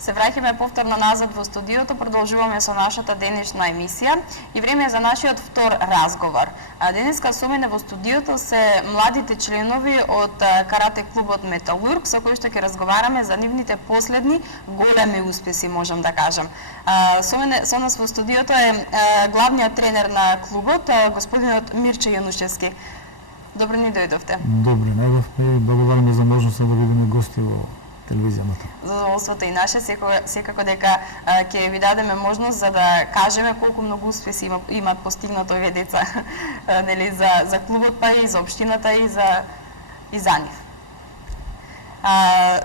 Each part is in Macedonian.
Се враќаме повторно назад во студиото, продолжуваме со нашата денешна емисија и време е за нашиот втор разговор. Денеска со мене во студиото се младите членови од карате клубот Металург, со кои што ќе разговараме за нивните последни големи успеси, можам да кажам. Со нас во студиото е главниот тренер на клубот, господинот Мирче Јанушевски. Добро ни дојдовте. Добро најдовме и благодараме за можноста да бидеме гости во телевизијата. Задоволството и наше, секако дека ќе ви дадеме можност за да кажеме колку многу успеси имат постигнато овие деца нели за клубот, па и за општината и за нив.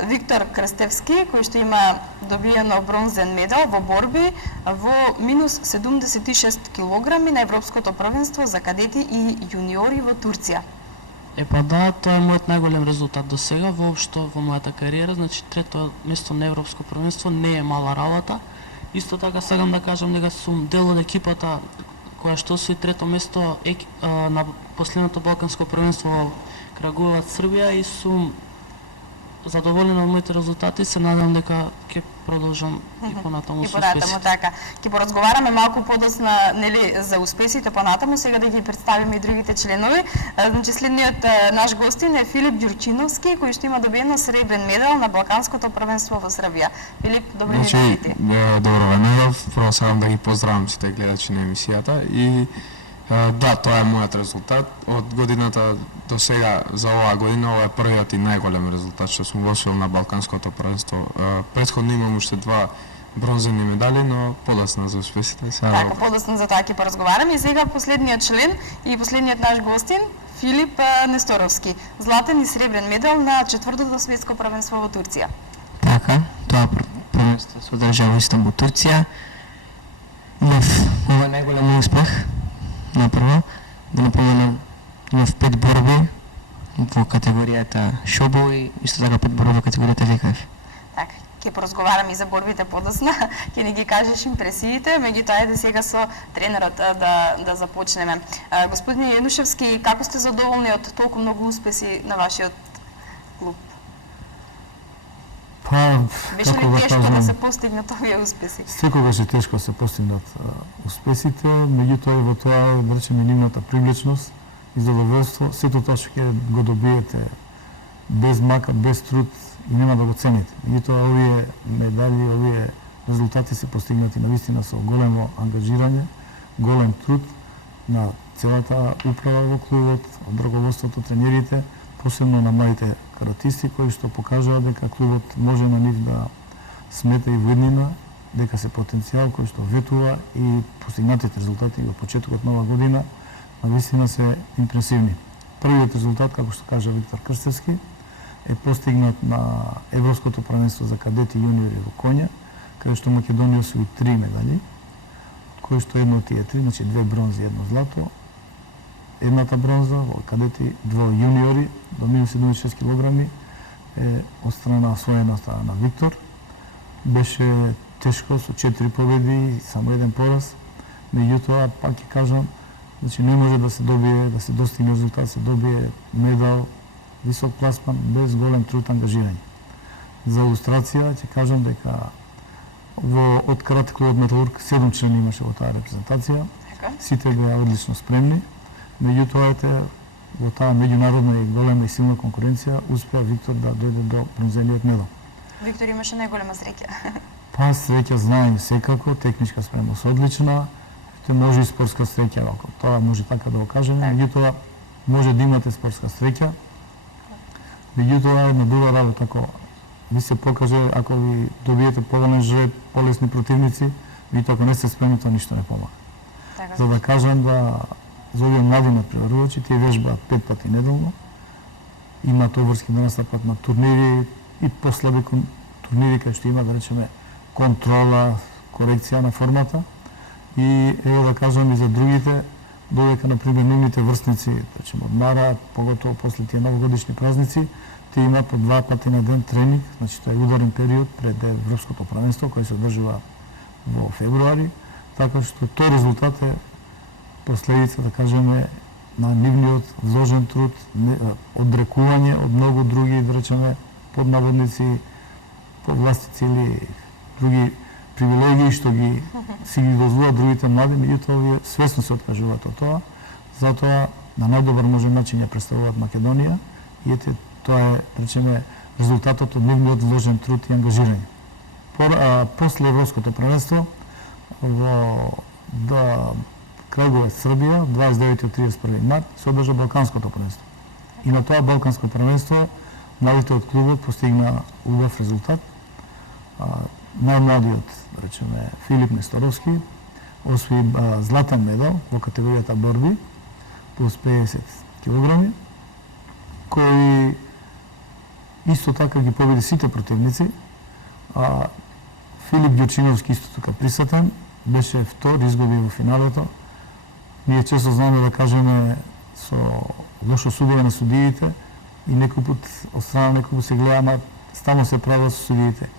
Виктор Крстевски, кој што има добиено бронзен медал во борби во минус 76 килограми на Европското првенство за кадети и јуниори во Турција. Па да, тоа е мојот најголем резултат до сега воопшто во мојата кариера, значи трето место на Европско првенство не е мала работа. Исто така сакам да кажам дека сум дел од екипата која што освои трето место на последното балканско првенство во Крагуевац, Србија и сум задоволен од моите резултати и се надам дека ќе продолжам и понатаму со успесите. И понатаму така. Ќе поразговараме малку подосна нели за успесите понатаму, сега да ги представиме и другите членови. Значи следниот наш гостин е Филип Ѓурчиновски, кој што има добиено сребрен медал на балканското првенство во Србија. Филип, добро ни дојдете. Добро ве најдов. Прво сакам да ги поздравам сите гледачи на емисијата и да, тоа е мојот резултат. Од годината до сега, за оваа година, ова е првиот и најголем резултат што сум го освоил на балканското првенство. Претходно имам уште 2 бронзени медали, но подоцна за успесите. Така, подоцна за тоа ќе поразговараме. И сега последниот член и последниот наш гостин, Филип Несторовски. Златен и сребрен медал на 4-то светско првенство во Турција. Така, тоа првенство се одржа во Истанбул, Турција. Ова е најголем успех. Напрво, да напоменам, имав 5 борби во категоријата шобо и исто така 5 борби во категоријата ВКФ. Така, ќе поразговараме и за борбите подосна, ќе ни ги кажеш импресиите, меѓутоа ајде сега со тренерот да започнеме. Господин Јанушевски, како сте задоволни од толку многу успеси на вашиот клуб? Беше ли тешко да се постигнат овие успеси? Секогаш е тешко да се постигнат успесите, меѓутоа во тоа да речеме нивната привлечност и задоволство, сето тоа што ќе го добиете без мака, без труд и нема да го цените. Меѓутоа овие медали, овие резултати се постигнати навистина со големо ангажирање, голем труд на целата управа во клубот, од раководството, тренерите, посебно на младите каратисти кои што покажаа дека клубот може на нив да смета и виднина, дека се потенцијал кој што ветува и постигнатите резултати во почетокот на оваа година навистина се импресивни. Првиот резултат, како што кажа Виктор Крстевски, е постигнат на Европското првенство за кадети и јуниори во Конја, каде што Македонија освои 3 медали, од кои што едно од тие 3, значи 2 бронзи и 1 злато, едната бронза во кадети, 2 јуниори до минус 76 килограми е од страна освоена на Виктор. Беше тешко со 4 победи и само 1 пораз. Меѓутоа, пак ќе кажам, значи не може да се добие, да се достигне резултат, се добие медал, висок пласман без голем труд, ангажирање. За илустрација ќе кажам дека од карате клубот Металург 7 члени имаше во таа репрезентација. Сите беа одлично спремни. Меѓутоа, во таа меѓународна и голема и силна конкуренција успеа Виктор да дојде до бронзениот медал. Виктор имаше најголема среќа. Па среќа знаење секако, техничка спремност одлична, те може и спортска среќа, ако тоа може така да го кажеме, меѓутоа може да имате спортска среќа. Меѓутоа една друга работа, ако ви се покаже, ако ви добиете поголем жреб, полесни противници, меѓутоа ако не сте спремни, тоа ништо не помага. За да кажам да за овие млади надпреварувачи, тие вежбаат 5 пати неделно, имаат обврски да настапат на турнири и послаби турнири кај што има, да речеме, контрола, корекција на формата. И ево да кажам и за другите, додека, например, нивните врсници, да речеме, одмараат, поготово после тие новогодишни празници, тие имаат по 2 пати на ден тренинг, значи тоа е ударен период пред Европското првенство, кој се одржува во февруари, така што тој резултат е последица, да кажеме, на нивниот вложен труд, одрекување од многу други, да речеме, поднаводници, повластици или други привилегии што си ги дозволуваат другите млади, меѓутоа овие свесно се откажуваат од тоа, затоа на најдобар можен начин ја представуваат Македонија и ете тоа е, речеме, резултатот од нивниот вложен труд и ангажирање. После Европското првенство во Краговец, Србија, 29-31 март, се одржа Балканското првенство. И на тоа Балканско првенство младите од клубот постигна убав резултат. Најмладиот, речеме, Филип Несторовски, освои златен медал во категоријата борби, плюс 50 килограми, кој исто така ги победи сите противници. Филип Ѓурчиновски исто така присутен, беше втор, изгуби во финалето. Ние често знаеме да кажеме со лошо судење на судиите и некој пат од страна некој се гледа, ама стално се правила со судиите.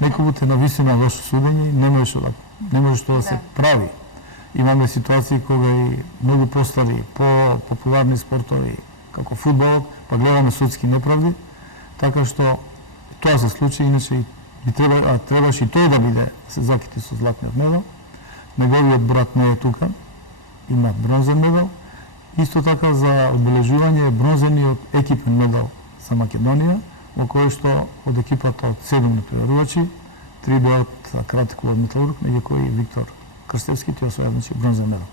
Некој пат е навистина лошо судење и не може што да се прави. Имаме ситуации кога и многу постари, по-популарни спортови, како фудбалот, па гледаме судски неправди, така што тоа се случи, иначе требаше и тој да биде се закити со златниот медал. Неговиот брат не е тука, има бронзен медал. Исто така за одбележување е бронзениот екипен медал за Македонија, во кој што од екипата од 7 натпреварувачи, 3 беа од Карате клуб Металург, меѓу кои Виктор Крстевски, тој освоја бронзен медал.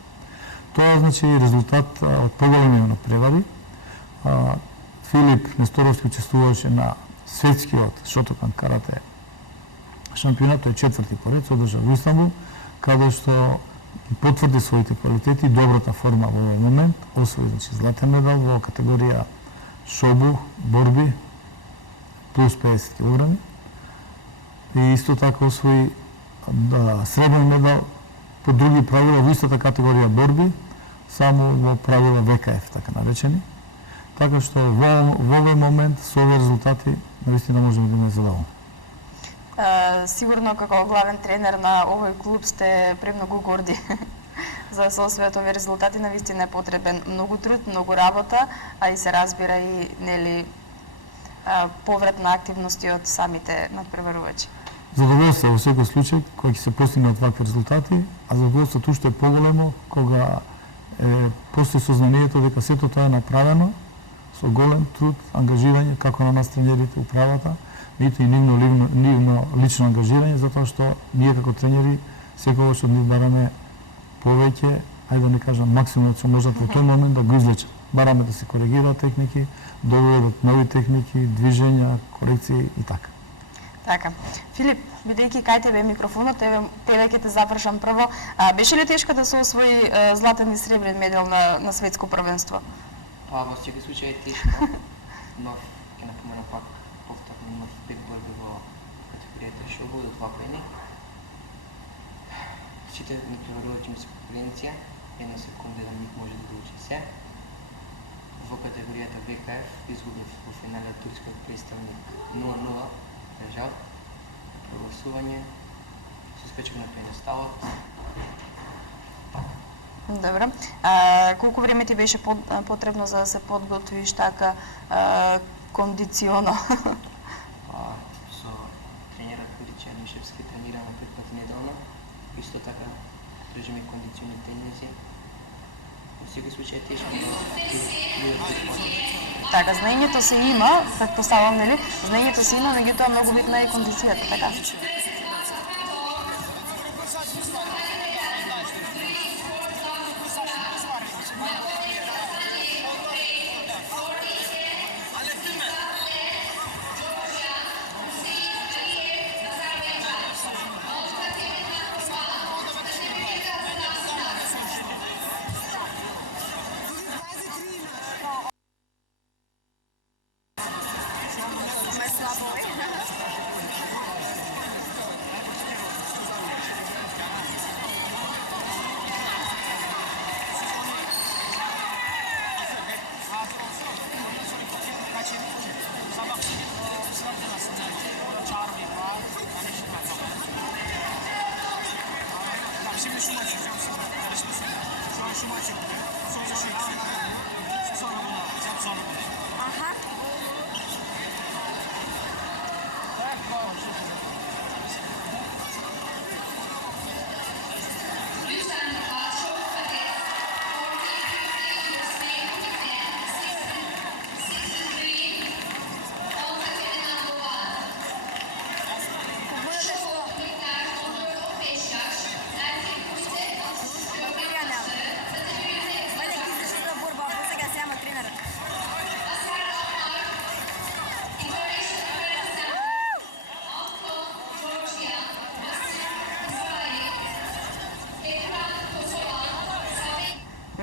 Тоа значи резултат од поголеми натпревари. Филип Несторовски учествуваше на светскиот Шотокан карате шампионат, тој четврти поред, се одржа во Истанбул, каде што потврди своите квалитети и добрата форма во овој момент, освои златен медал во категорија шобух, борби, плюс 50 килограми. И исто така освои сребрен медал по други правила во истата категорија борби, само во правила ВКФ, така наречени. Така што во овој момент со овие резултати навистина можеме да не задоволни. Сигурно како главен тренер на овој клуб сте премногу горди за да се освојат овие резултати. Навистина е потребен многу труд, многу работа, а и се разбира и нели поврат на активности од самите надпреварувачи. Задоволство во секој случај кога ќе се постигнат вакви резултати, а задоволството уште е поголемо кога постои сознанието дека сето тоа е направено со голем труд, ангажирање како на нас тренерите, управата, нито и нивно лично ангажирање, затоа што ние како тренери секогаш од нив бараме повеќе, ајде да не кажам максимумот што можат во тој момент да го извлечат. Бараме да се коригираат техники, да доведат нови техники, движења, корекции и така. Така. Филип, бидејќи кај тебе микрофонот, тебе ќе те запрашам прво. Беше ли тешко да се освои златен и сребрен медал на светско првенство? Во секој случај е тешко, но ќе напоменам пак повторно имав 5 борби во категоријата шоу до 2 поени. Сите натпреварувачи ми се конкуренција, една секунда да ник може да доучи се. Во категоријата ВКФ изгубив во финале турскиот представник 0-0, жал. Прогласување, се спечек на пиедесталот. Добро. Колку време ти беше потребно за да се подготвиш така кондиционо? Со тренерот Курича Нишевски тренираме 5 пати неделно. Исто така држиме кондициони тренинзи. Во секој случај е тешко. Така, знаењето се има, предпоставам, нели? Знаењето се има, меѓутоа многу битна е кондицијата, така?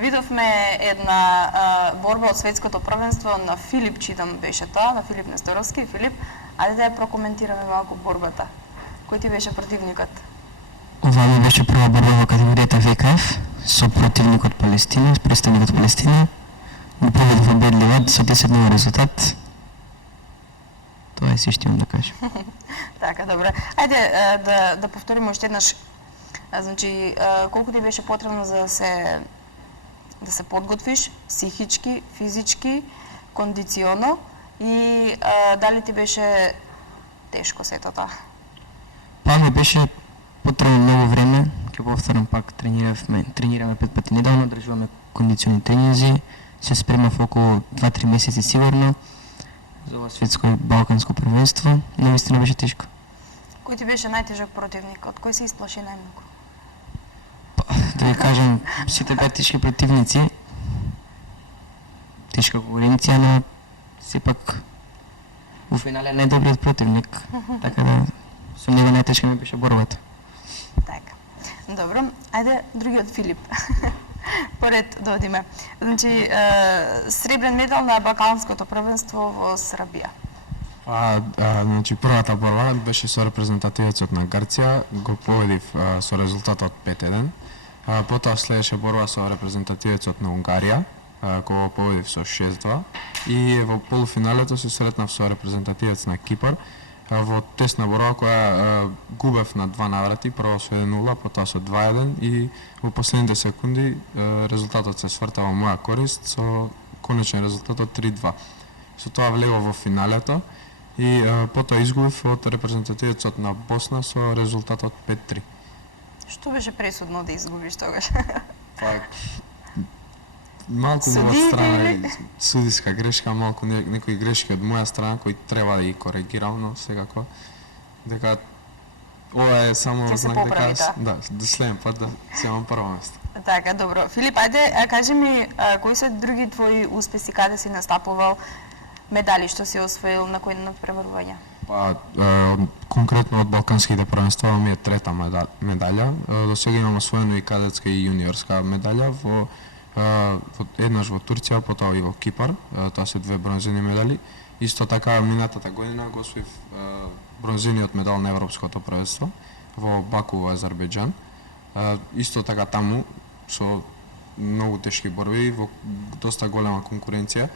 Видовме една борба од светското првенство на Филип, читам беше тоа, на Филип Несторовски. Филип, ајде да ја прокоментираме малку борбата. Кој ти беше противникот? Ова ми беше прва борба во категоријата ВКФ со противник од Палестина, представник од Палестина. Го победив убедливо со 10-0 резултат. Тоа е се што имам да кажам. Така, добро. Ајде да повториме уште еднаш. Значи, колку ти беше потребно за да се подготвиш психички, физички, кондиционо и дали ти беше тешко сето тоа? Па ми беше потребно многу време, ќе повторам пак, тренираме 5 пати неделно, држуваме кондициони тренинзи, се спремав околу 2-3 месеци сигурно за ова светско и балканско првенство, но наистина беше тешко. Кој ти беше најтежок противник? Од кој се исплаши најмногу? Па, да ви кажам, сите беа тешки противници, тешка конкуренција, но сепак у финале најдобриот противник, така да со него најтешка ми беше борбата. Така. Добро, ајде другиот Филип. Поред да одиме. Значи, сребрен медал на балканското првенство во Србија. Значи првата борба беше со репрезентативецот на Грција, го победив со резултатот 5-1. Потоа следеше борба со репрезентативецот на Унгарија, кој го победив со 6-2 и во полуфиналето се сретнав со репрезентативец на Кипар во тесна борба која губев на 2 наврати, прво со 1-0, потоа со 2-1 и во последните секунди резултатот се сврта во моја корист со конечен резултат од 3-2. Со тоа влегов во финалето и потоа изгубив од репрезентативецот на Босна со резултатот 5-3. Што беше пресудно да изгубиш тогаш? Па, малку од страна и судиска грешка, малку некои грешки од моја страна кои треба да ги коригирам, но секако дека ова е само Ќе се знак поправи дека тоа. да следен пат да си имам прво место. Така, добро. Филип, ајде, кажи ми, кои се други твои успеси, каде си настапувал, медали што си освоил, на кои надпреварувања? Па, конкретно од балканските првенства ми е трета медалја. До сега имам освоено и кадетска и јуниорска медалја еднаш во Турција, потоа и во Кипар. Тоа се 2 бронзени медали. Исто така минатата година го освоив бронзениот медал на Европското првенство во Баку во Азербејџан. Исто така таму со многу тешки борби во доста голема конкуренција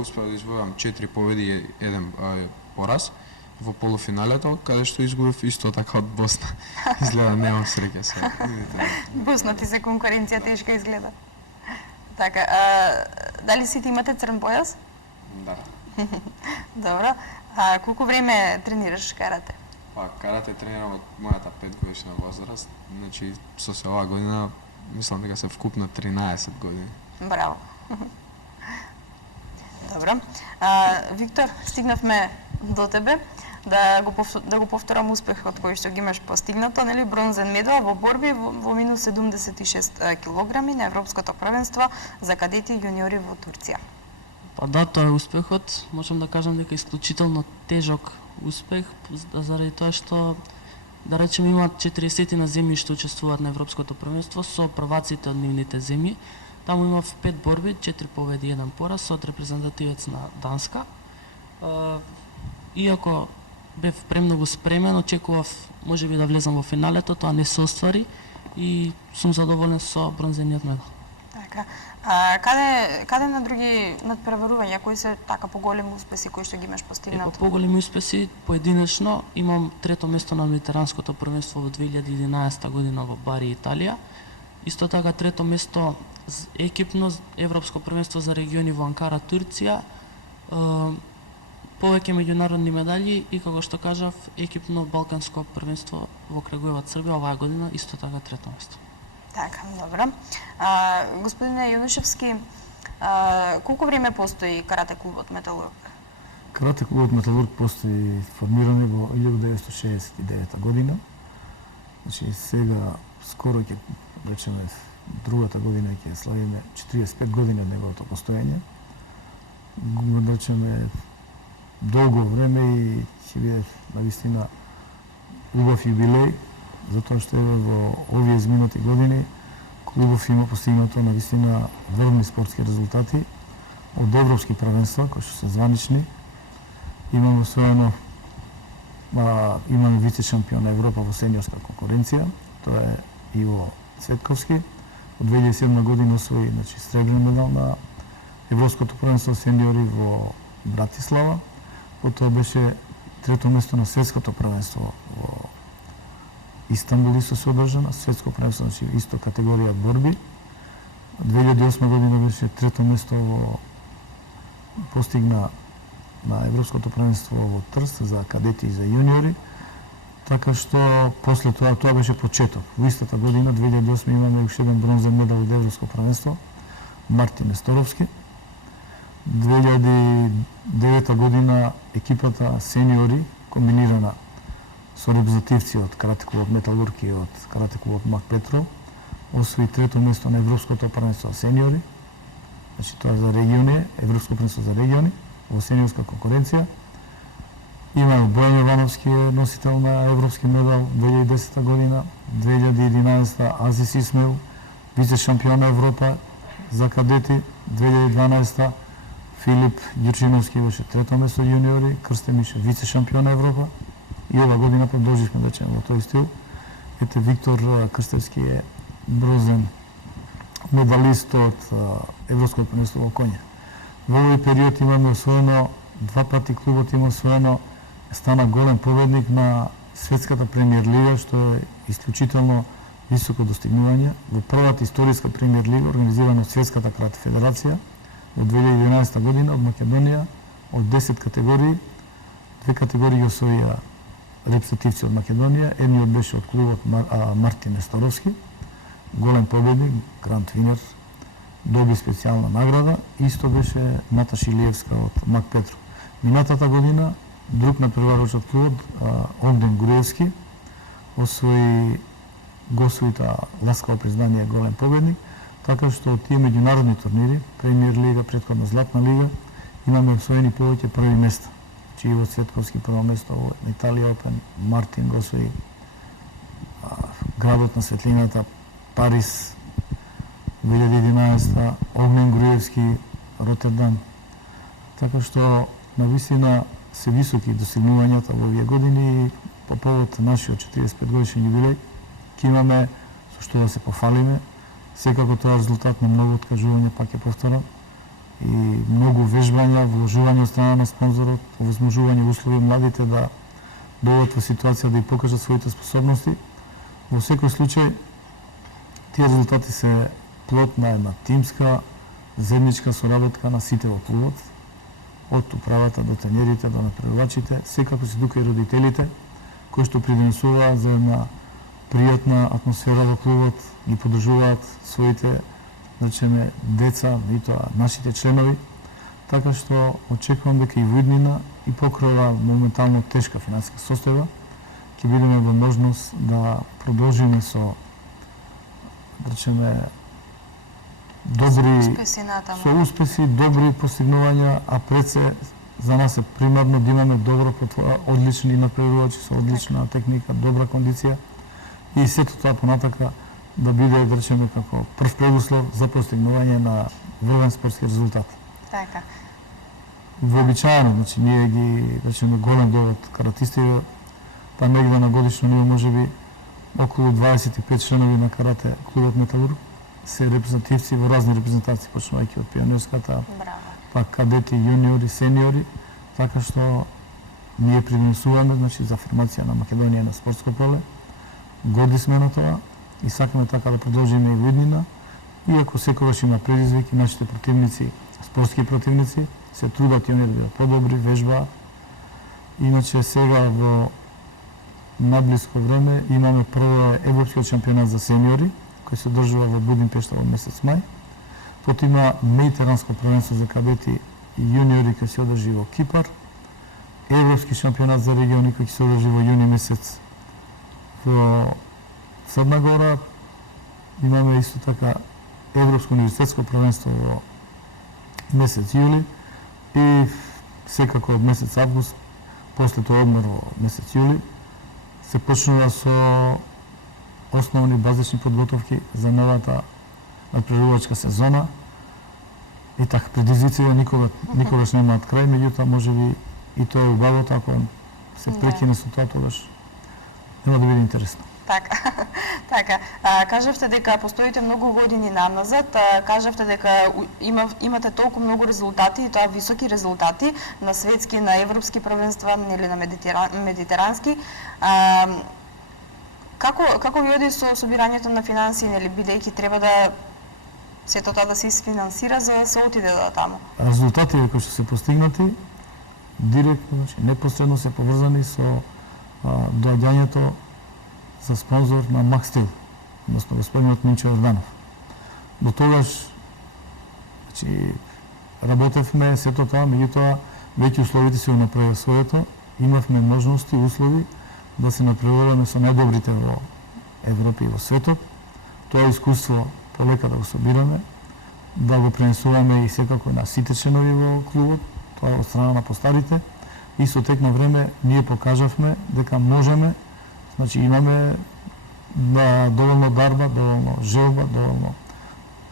успеав да извојувам 4 победи и 1 пораз во полуфиналето, каде што изгубив исто така од Босна. Изгледа немам среќа се. Босна ти се конкуренција тешка изгледа. Така, дали сите имате црн појас? Да. Добро. Колку време тренираш карате? Па, карате тренирам од мојата 5 годишна возраст, значи со се оваа година мислам дека се вкупно 13 години. Браво. Добро. Виктор, стигнавме до тебе да го повторам успехот кој што ги имаш постигнато, нели, бронзен медал во борби во минус 76 килограми на Европското првенство за кадети и јуниори во Турција. Па да, тоа е успехот. Можам да кажам дека е исклучително тежок успех, заради тоа што, да речем, има 40 на земји што учествуваат на Европското првенство со прваците од нивните земји. Таму имав 5 борби, 4 победи и 1 пораз од репрезентативец на Данска. Иако бев премногу спремен, очекував можеби да влезам во финалето, тоа не се оствари и сум задоволен со бронзениот медал. Така. Каде на други надпреварувања, кои се така поголеми успеси кои што ги имаш постигнато? По поголеми успеси поединечно имам трето место на Медитеранското првенство во 2011 година во Бари, Италија. Исто така трето место екипно Европско првенство за региони во Анкара, Турција. Повеќе меѓународни медали и, како што кажав, екипно Балканско првенство во Крагуеваc, Србија, оваа година исто така трето место. Така, добро. Господине Јунушевски, колку време постои карате клубот Металург? Карате клубот Металург постои формиран во 1969 година. Значи сега скоро ќе речеме другата година ќе славиме 45 години од неговото постоење. Го речеме долго време и ќе биде навистина убав јубилеј, затоа што еве во овие изминати години клубов има постигнато на вистина врвни спортски резултати од европски првенства кои што се званични. Имаме освоено имаме вице шампион на Европа во сениорска конкуренција, тоа е Иво Цветковски. Од 2007 година освои сребрен медал на Европското првенство сениори во Братислава. Потоа беше трето место на светското првенство во Истанбул, исто се одржана, светско првенство, исто категорија борби. 2008 година беше трето место во постигна на Европското првенство во Трст за кадети и за јуниори. Така што после тоа беше почеток. Во истата година 2008 имаме уште еден бронзен медал од Европско првенство Мартин Несторовски. 2009 година екипата сениори комбинирана со репрезентативци од карате клубот Металург и од карате клубот Мак Петров освои трето место на Европското првенство сениори. Значи тоа за региони, Европско првенство за региони во сениорска конкуренција. Имаме Бојан Јовановски е носител на европски медал 2010 година, 2011 Азис Исмаил, вице шампион на Европа за кадети, 2012 Филип Ѓурчиновски беше трето место јуниори, Крстен Мише вице шампион на Европа. И ова година продолживме да речеме во тој стил. Ете Виктор Крстевски е бронзен медалист од Европското првенство во коња. Во овој период имаме освоено два пати клубот има освоено стана голем победник на светската премиер лига, што е исклучително високо достигнување. Во првата историска премиер лига организирана од Светската карате федерација во 2011 година од Македонија од 10 категории, две категории ги освоија репрезентативци од Македонија, едниот беше од клубот Мартин Несторовски, голем победник, гранд винер, доби специјална награда, исто беше Наташа Илиевска од Мак Петров. Минатата година друг надпреварувач од клубот Огнен Груевски освои ласкаво признание голем победник, така што од тие меѓународни турнири, Премиер лига, претходна Златна лига, имаме освоени повеќе први места. Иво Цветковски прво место во Италија Опен, Мартин го освои градот на светлината Париз 2011, Огнен Груевски Ротердам. Така што навистина се високи достигнувањата во овие години и по повод нашиот 45 годишен јубилеј ќе имаме со што да се пофалиме. Секако тоа е резултат на многу откажување, пак ќе повторам, и многу вежбања, вложување од страна на спонзорот, овозможување услови младите да дојдат во ситуација да ја покажат своите способности. Во секој случај, тие резултати се плод на една тимска, заедничка соработка на сите во клубот, од управата до тренерите, до напредувачите, секако се тука и родителите, кои што придонесуваат за една пријатна атмосфера во клубот, ги поддржуваат своите речеме деца и тоа нашите членови, така што очекувам дека и во иднина и покрај ова моментално тешка финансиска состојба ќе бидеме во можност да продолжиме со речеме добри успеси, добри постигнувања, а пред се за нас е примарно да имаме добро одлични напредувачи со одлична техника, добра кондиција и сето тоа понатака да биде, да речеме, како прв предуслов за постигнување на врвен спортски резултат. Така. Вообичаено, значи, ние ги, да речеме, голем дел од каратисти, па негде на годишно ниво можеби околу 25 членови на карате клубот Металург се репрезентативци во разни репрезентации, почнувајќи од пионерската, па кадети, јуниори, сениори, така што ние придонесуваме, значи, за афирмација на Македонија на спортско поле. Горди сме на тоа и сакаме така да продолжиме и во иднина, иако секогаш има предизвики, нашите противници, спортски противници, се трудат и они да бидат подобри, вежбаат. Иначе сега во најблиско време имаме прво европскиот шампионат за сениори, кој се одржува во Будимпешта во месец мај. Потоа има Медитеранско првенство за кадети и јуниори кој се одржи во Кипар. Европски шампионат за региони кој се одржи во јуни месец во Црна Гора. Имаме исто така Европско универзитетско првенство во месец јули и секако од месец август, после тоа одмор во месец јули, се почнува со основни базични подготовки за новата надпреварувачка сезона. И така, предизвиците никогаш немаат крај, меѓутоа можеби и тоа е убавото, ако се прекине со тоа, тогаш нема да биде интересно. Така, така. Кажавте дека постоите многу години наназад, кажавте дека имате толку многу резултати и тоа високи резултати на светски, на европски првенства или на медитерански. Како ви оди со собирањето на финансии, нели бидејќи треба да сето тоа да се isfinansira за да се отиде да таму? Резултатите кои што се постигнати директно, значи непосредно се поврзани со доаѓањето за спонзор на Макстил, односно господинот Минчо Јорданов. До тогаш, значи, работевме сето тоа, меѓутоа веќе условите се направија своето, имавме можности, услови да се напреваруваме со најдобрите во Европа и во светот. Тоа искуство полека да го собираме, да го пренесуваме и секако на сите членови во клубот, тоа од страна на постарите, и со тек на време ние покажавме дека можеме. Значи имаме доволно дарба, доволно желба, доволно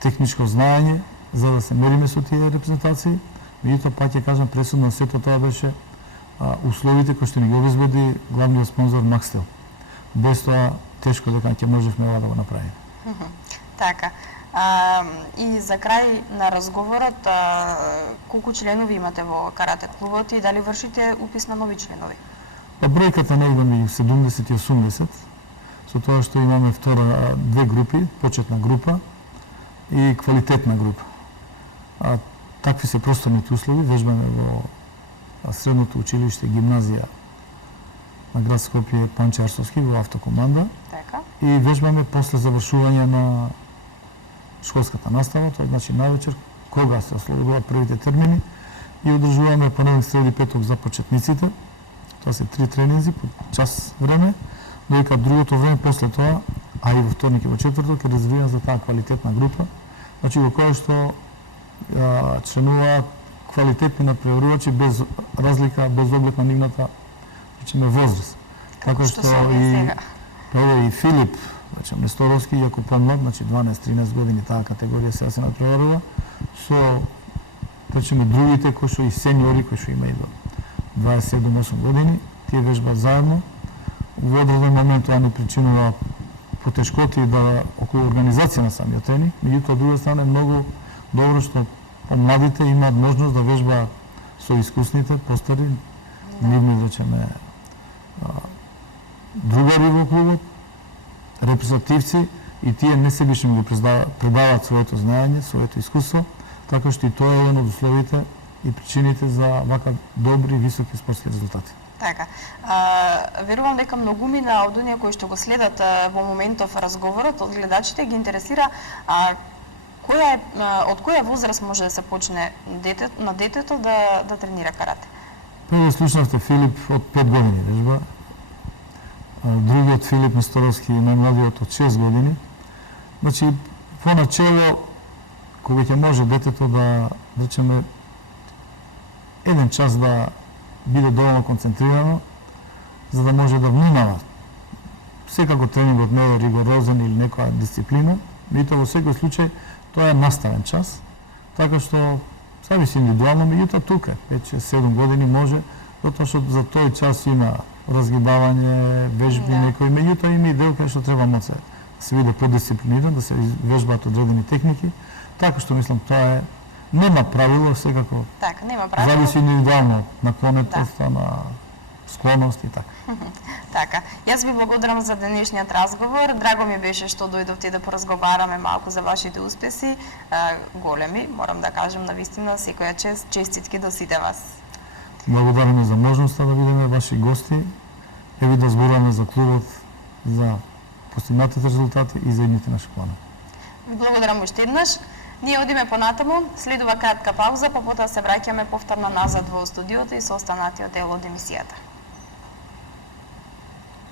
техничко знаење за да се мериме со тие репрезентации. Меѓутоа, пак ќе кажам, пресудно сето тоа беше условите кои што ни го обезбеди главниот спонзор Макстил. Без тоа тешко дека ќе можевме ова да го направиме. Така. И за крај на разговорот, колку членови имате во карате клубот и дали вршите упис на нови членови? Па бројката негде меѓу 70 и 80, со тоа што имаме две групи, почетна група и квалитетна група. Такви се просторните услови, вежбаме во средното училиште гимназија на град Скопје Панче Арсовски во автокоманда. Така. И вежбаме после завршување на школската настава, тоа значи навечер кога се ослободуваат првите термини, и одржуваме понеделник, среда и петок за почетниците. Тоа се 3 тренинзи по час време, додека другото време после тоа, а и во вторник и во четврток, е резервиран за таа квалитетна група, значи во која што членуваат квалитетни надпреварувачи без разлика, без оглед на нивната возраст. Така што и Филип, значи Несторовски, иако помлад, значи 12-13 години таа категорија сега се надпреварува, со другите кои што и сениори, кои што има и до 27-8 години, тие вежбаат заедно. Во одреден момент тоа ни причинува потешкоти да околу организација на самиот тренинг, меѓутоа од друга страна е многу добро што младите имаат можност да вежбаат со искусните, постари, нивни, речеме, другари во клубот, репрезентативци, и тие несебично го предаваат своето знаење, своето искуство, така што и тоа е еден од условите и причините за вака добри, високи спортски резултати. Така. Верувам дека многумина од оние кои што го следат во моментов разговорот, од гледачите ги интересира од која возраст може да се почне на детето да тренира карате? Прво слушнавте Филип од 5 години вежба, другиот Филип Несторовски, најмладиот, од 6 години. Значи, по начело, кога ќе може детето да, речеме, еден час да биде доволно концентрирано, за да може да внимава. Секако тренингот не е ригорозен или некоја дисциплина, меѓутоа во секој случај тоа е наставен час, така што зависи индивидуално, меѓутоа тука, веќе 7 години може, затоа што за тој час има разгибавање, вежби, некои, меѓутоа има и дел кај што треба да се биде подисциплиниран, да се вежбаат одредени техники, така што мислам тоа е, нема правило, секако така, нема правило. Зависи индивидуално наклонетоста, на склонност и така. Така, јас ви благодарам за денешниот разговор. Драго ми беше што дојдовте да поразговараме малку за вашите успеси, големи, морам да кажам навистина, секоја чест, честитки до сите вас. Благодараме за можноста да бидеме ваши гости, еви да зборуваме за клубот, за постигнатите резултати и за едните наши планови. Благодарам уште еднаш. Ние одиме понатаму, следува кратка пауза, па потоа се враќаме повторно назад во студиото и со останатиот дел од емисијата.